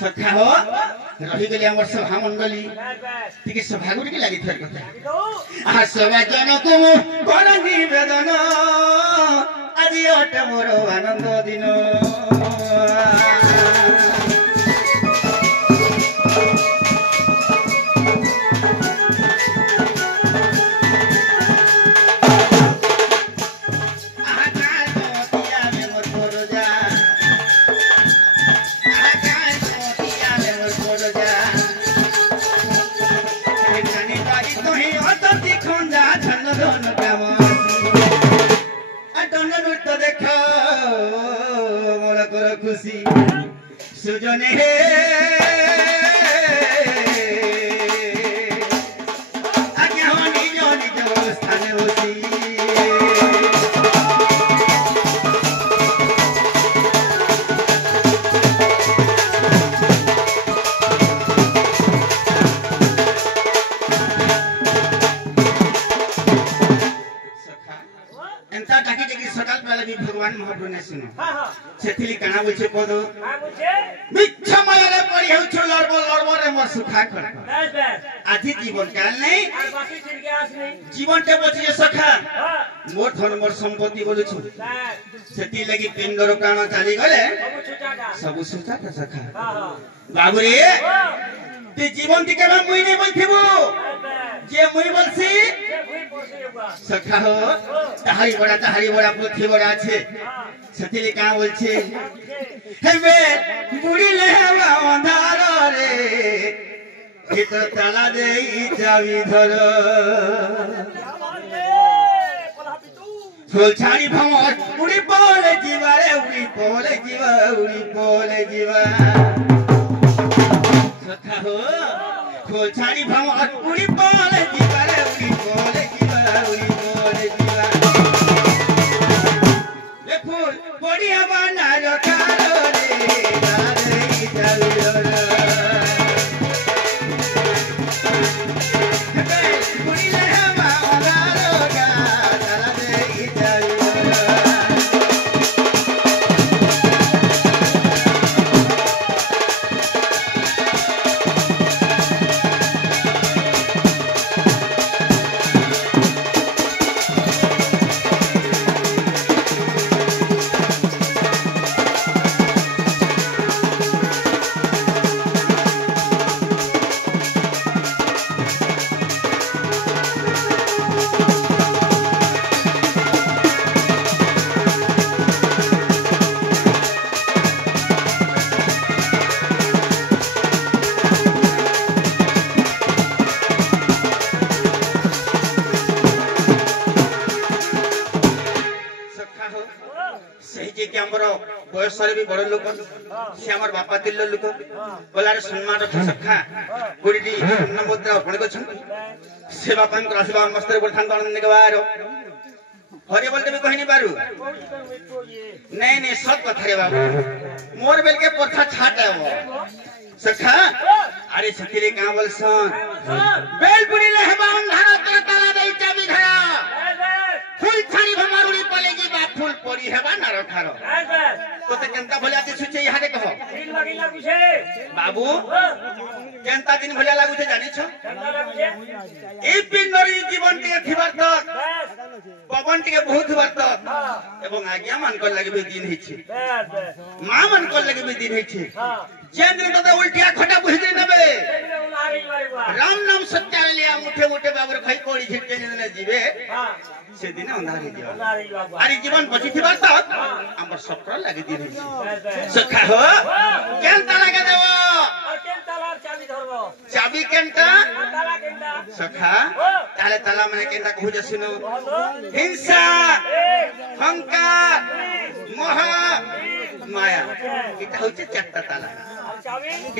सखा हो रही गली हमर सभा मंडली ठीक सभा गुडी के लागि थर कथा आ सभा जन को कोन निवेदन आदि अट मोर आनंद दिन सुजने हे आज्ञा निज निज स्थान होसी एंता टाकी टाकी सकाल बेला भी भगवान महाप्रभु ने सुनो सेथिली काना बोलछे पद मिथ्या मायारे पड़ी हेउ छ लड़बो रे मोर सुखा कर बस आधी जीवन काल नहीं और बाकी दिन के आस नहीं जीवन के बचिए सखा मोर धन मोर संपत्ति बोलु छु सेति लगी पिंडर प्राण चाली गले सब सुचाटा सखा हां बाबू रे ते जीवन ती केबा मुई नहीं बोलथिबो जे मुई बोलसी सखा हो ताहारी बड़ा पृथ्वी बड़ा छे सतिले का बोलछे हेबे बुड़ी लेवा अंधार रे हित ताला देई जावी धर फूल छाड़ी भमर उड़ी बोले जीवा रे उड़ी बोले जीवा सखा हो फूल छाड़ी भमर उड़ी बोले जीवा रे उड़ी बोले जीवा फूल बढ़िया बना रखालो रे तारे जावी धर बुड़ी लेवा अंधार गा ताला देई जावी बयसरे भी बड़ लोक से हमर बापा तिल्लो लोक बोलारे सम्मान रख सखा गुडीटी नमोद्रा अर्पण करछन से बापा को आशीर्वाद मस्तर बोलथान आनंद के बार हरि बोलते भी कहनी बारू नहीं सब कथा रे बाबू मोर बेल के प्रथा छाट है वो सखा अरे सतिले का बोलसन बेल पुरी लेहबा अंधारा तर ताला देई चाबी धरा फूल छाड़ी भमारुड़ी पले जी बा फूल पड़ी हेबा ना रखारो तो ते केनता भलिया दिसु छे इहा दे कहो दिन लगी लागु छे बाबू केनता दिन भलिया लागु छे जानि छ केनता लागु छे ए पिंडरी जीवन के थिबार तक पवन के बहुत बार तक एवं आज्ञा मान कर लगे भी दिन हिछे मां मन कर लगे भी दिन हिछे जेंद्र तो उल्टिया खटा बुझदे नबे राम नाम सत्य लिया मुठे मुठे बाबर खई कोड़ी झिटके ने जीवे से दिन अंधारी दियो अरे जीवन बची थिबार तक हमर सफर लगे दिन हिछे सखा हो केनता लगे देबो केनता लार चाबी धरबो चाबी केनता ताला केनता सखा ताले ताला माने केनता कहू जसिनो हिंसा अहंकार এটা হচ্ছে চারটা তালা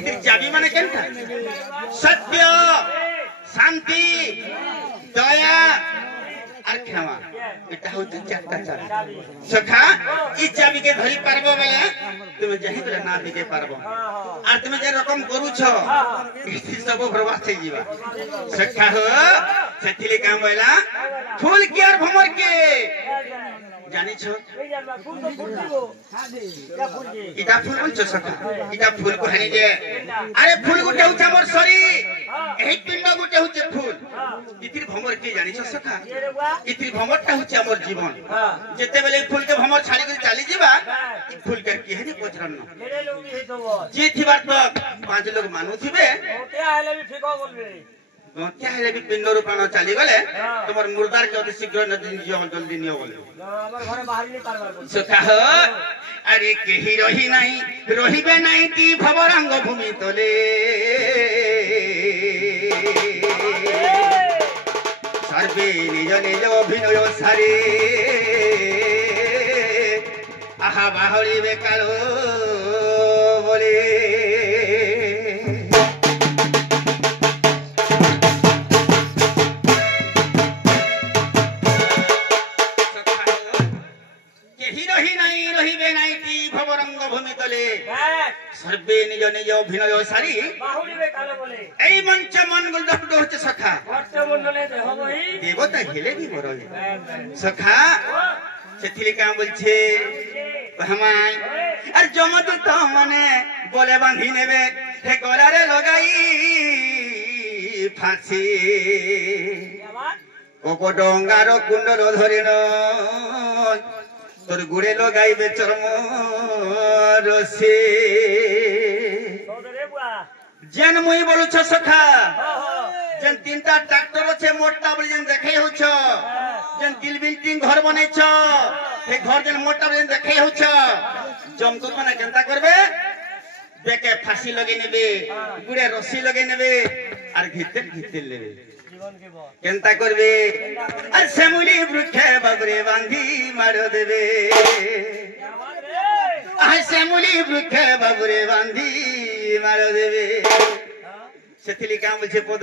এর চাবি মানে কেনটা সত্য শান্তি দয়া আর ক্ষমা এটা হচ্ছে চারটা চাবি সখা এই চাবিকে ধরি পারবো বলে তুমি যাই বলে না দিতে পারবো আর তুমি যে রকম করুছ এটি সব বরবাদ হয়ে যাবা সখা হো সেতিলে কাম বলা ফুল কি আর ভমর কে জানিছ এটা ফুল বলছো সখা এটা ফুল কহানি যে আরে ফুল গুটে হচ্ছে আমার শরীর এই পিণ্ড গুটে হচ্ছে ফুল ইতির ভমর কে জানিছ সখা ইতির ভমরটা হচ্ছে আমার জীবন যেতে বেলে ফুলকে ভমর ছাড়ি করে চালি যাবা ফুল কে কি হেনি পছরন যে থিবার তো পাঁচ লোক মানু থিবে ওতে আইলে বি ফিক বলবে ওতে আইলে বি পিণ্ড রূপানো চালি গলে তোমার মুর্দার কে অতি শীঘ্র নদী জলদি নিও বলে আমার ঘরে বাহারি নি পারবা সখা আরে কেহি রহি নাই রহিবে নাই তি ভবরঙ্গ ভূমি তলে সর্বে নিজ নিজ অভিনয় সারে আহা বাহরিবে কালো বলে সর্বে নিজ নিজ অভিনয় সারি এই মঞ্চ মনগুল দুটো হচ্ছে সখা দেবতা হেলে দি বড় সখা সেথিলে কাম বলছে হামাই আর জমদূত মানে বলে বাঁধি নেবে হে গলারে লগাই ফাঁসি কপডঙ্গার কুণ্ডল ধরে তোর গুড়ে লগাইবে চর্ম রসে যেন মুই বলুছ সখা যেন তিনটা ট্রাক্টর আছে মোটা বলে যেন দেখাই হচ্ছ যেন তিল বিল্ডিং ঘর বনাইছ সেই ঘর যেন মোটা বলে দেখাই হচ্ছ জমদূত মানে কেনতা করবে বেকে ফাঁসি লগে নেবে গুড়ে রসি লগে নেবে আর ঘিতে ঘিতে নেবে কেনতা করবে আর শ্যামলি বৃক্ষে বাবরে বাঁধি মার দেবে আর শ্যামলি বৃক্ষে বাবরে বাঁধি মার দেবে সেথিলি কাম বলছে পদ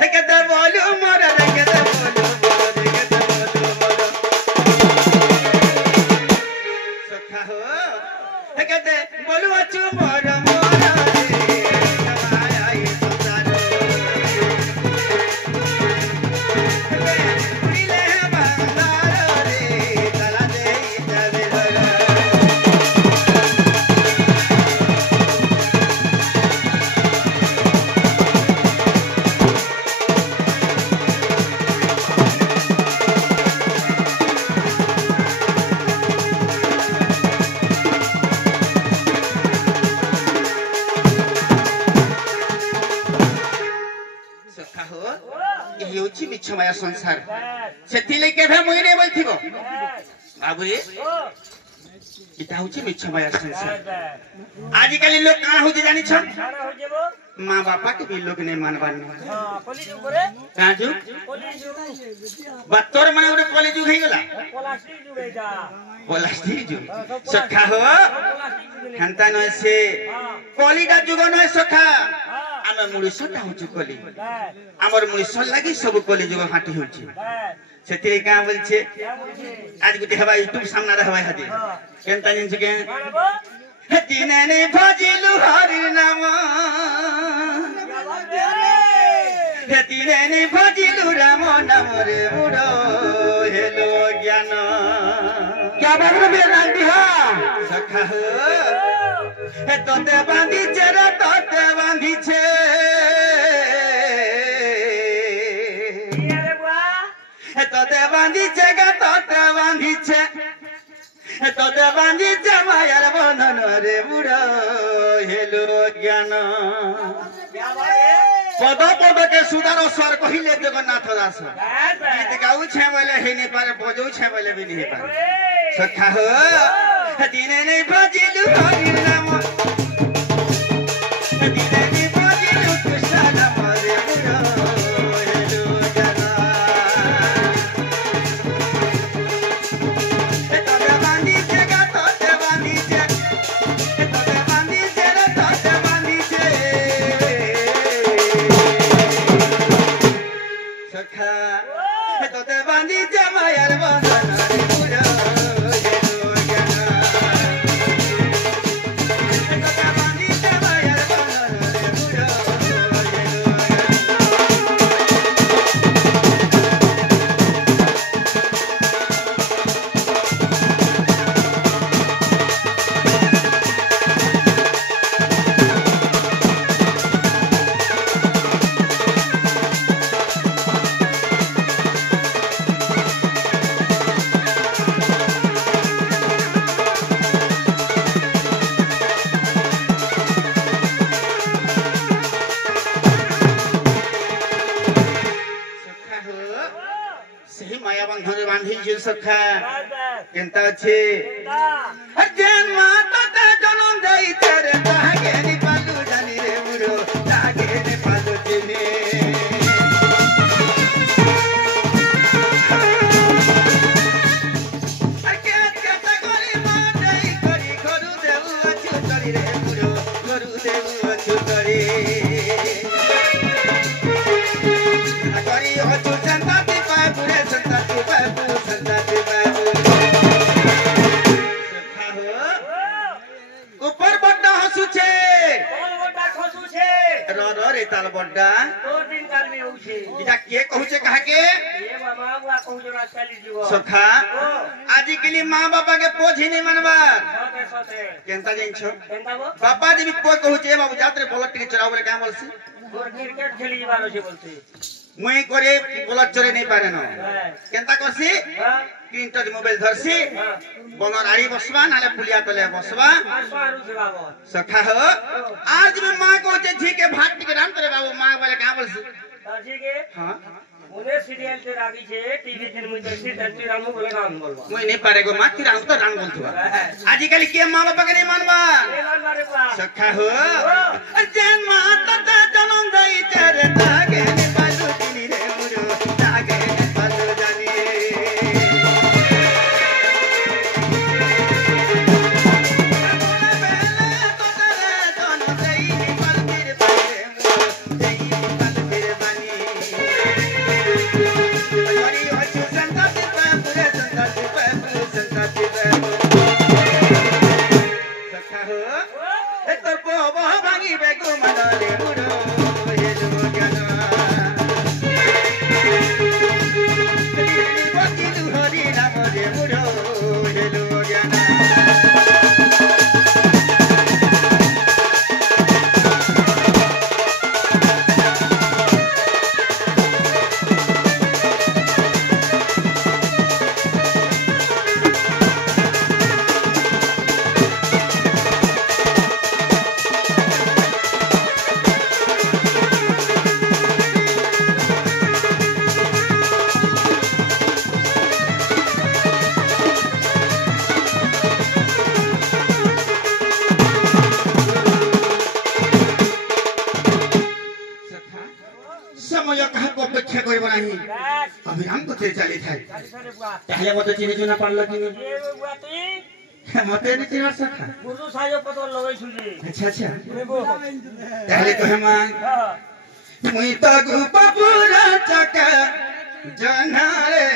দেখে দে বলু মোর দেখে দে বলু দেখে দে বলু সখা হো দেখে দে বলু আছু মোর মোর মায়া সংসার সেতিলে কেভে মুই নে বলথিব বাবুরে এটা হচ্ছে মিছ মায়া সংসার আজকাল লোক কানা হচ্ছে জানিছ মা বাপা কে বি লোক নে মানবার না কলি যুগ রে কাজু কলি যুগ বাতর মানে ওরে কলি যুগ হই গলা প্লাস্টিক যুগ এটা প্লাস্টিক যুগ সখা হো খান্তা নয় সে কলিটা যুগ নয় সখা আমি মুড়িশটা হচ্ছে কলি আমার মুড়িশর লাগি সব কলি যুগ হাঁটি হচ্ছে সেতিরে কা বলছে আজ গুটি হবা ইউটিউব সামনে হবা হাতি কেনতা জিনিস কে দিনে নে ভজিলু হরির নাম দিনে নে ভজিলু রাম নাম রে বুড়ো হেলো জ্ঞান क्या बात रे नांदी हा सखा हे तोते बांधी छे रे तोते बांधी छे अरे बुआ हे तोते बांधी छे गा तोते बांधी छे हे तोते बांधी छे मायार बंधन रे बुढ़ो हेलो ज्ञान पद पद के सुधार स्वर कहिले जगन्नाथ दास गीत गाऊ छे बोले हे नहीं पारे बजऊ छे बोले भी नहीं पारे सखा हो दिने नहीं भजिलु हरि नाम दिने नहीं भजिलु कृष्ण नाम रे बुढ़ो हेलो जना तोते बांधी छे गा तोते बांधी छे तोते केंता छे अजन माता ता जन्म देई तेरे तागे नि पालू जानी रे मुरो तागे नि पालू जिने अके केता करी मा देई करी करू देउ अछु करी रे मुरो करू देउ अछु करी करी अछु संताति बाबू रे संताति बाबू संताति बाबू ऊपर बड्डा हसु छे कौन बड्डा खसु छे र रे ताल बड्डा दो दिन काल में होउ छे इटा के कहू छे कहा के ये मामा बुआ कहू जरा चली जीव सखा आजि के लिए मां बाबा के पोझी नहीं मनबार सते सते केनता जाइन छो केनता गो बाबा जी भी कोई कहू छे बाबू जात्रे बोलट टिके चराव बोले का बोलसी गोर क्रिकेट खेली जीवारो छे बोलते मुई करे बोलट चरे नहीं पारे न केनता करसी हां तीन टच मोबाइल धरसी बनर आड़ी बसबा नाले पुलिया तले बसबा आसवारू छे बाबा सखा हो आज में मां को जे ठीक है भात टिके राम करे बाबू मां बोले का बोलसी दादी के हां उन्हें सीरियल से रागी छे टीवी दिन में देखसी तंती रामू बोले नाम बोलवा मुई नहीं पारे गो माती राम तो राम बोलतुआ आजि काली के मां बाबा के नहीं मानबा ए मान मारे बा सखा हो जन माता ता जन्म देई तेरे तागे नि पालू जिनी रे मुरो तागे नि पालू जानी समय कहा को अपेक्षा करबो नाही अभी हम को चली थाई सारे बुआ पहले मते चिनी चुना पड़ल कि ये बुआ ती मते नहीं चिना सखा गुरु सायो पतो लगै छुजी अच्छा अच्छा देखो पहले तो हम हां मुई तो गुपपुरा चका जनारे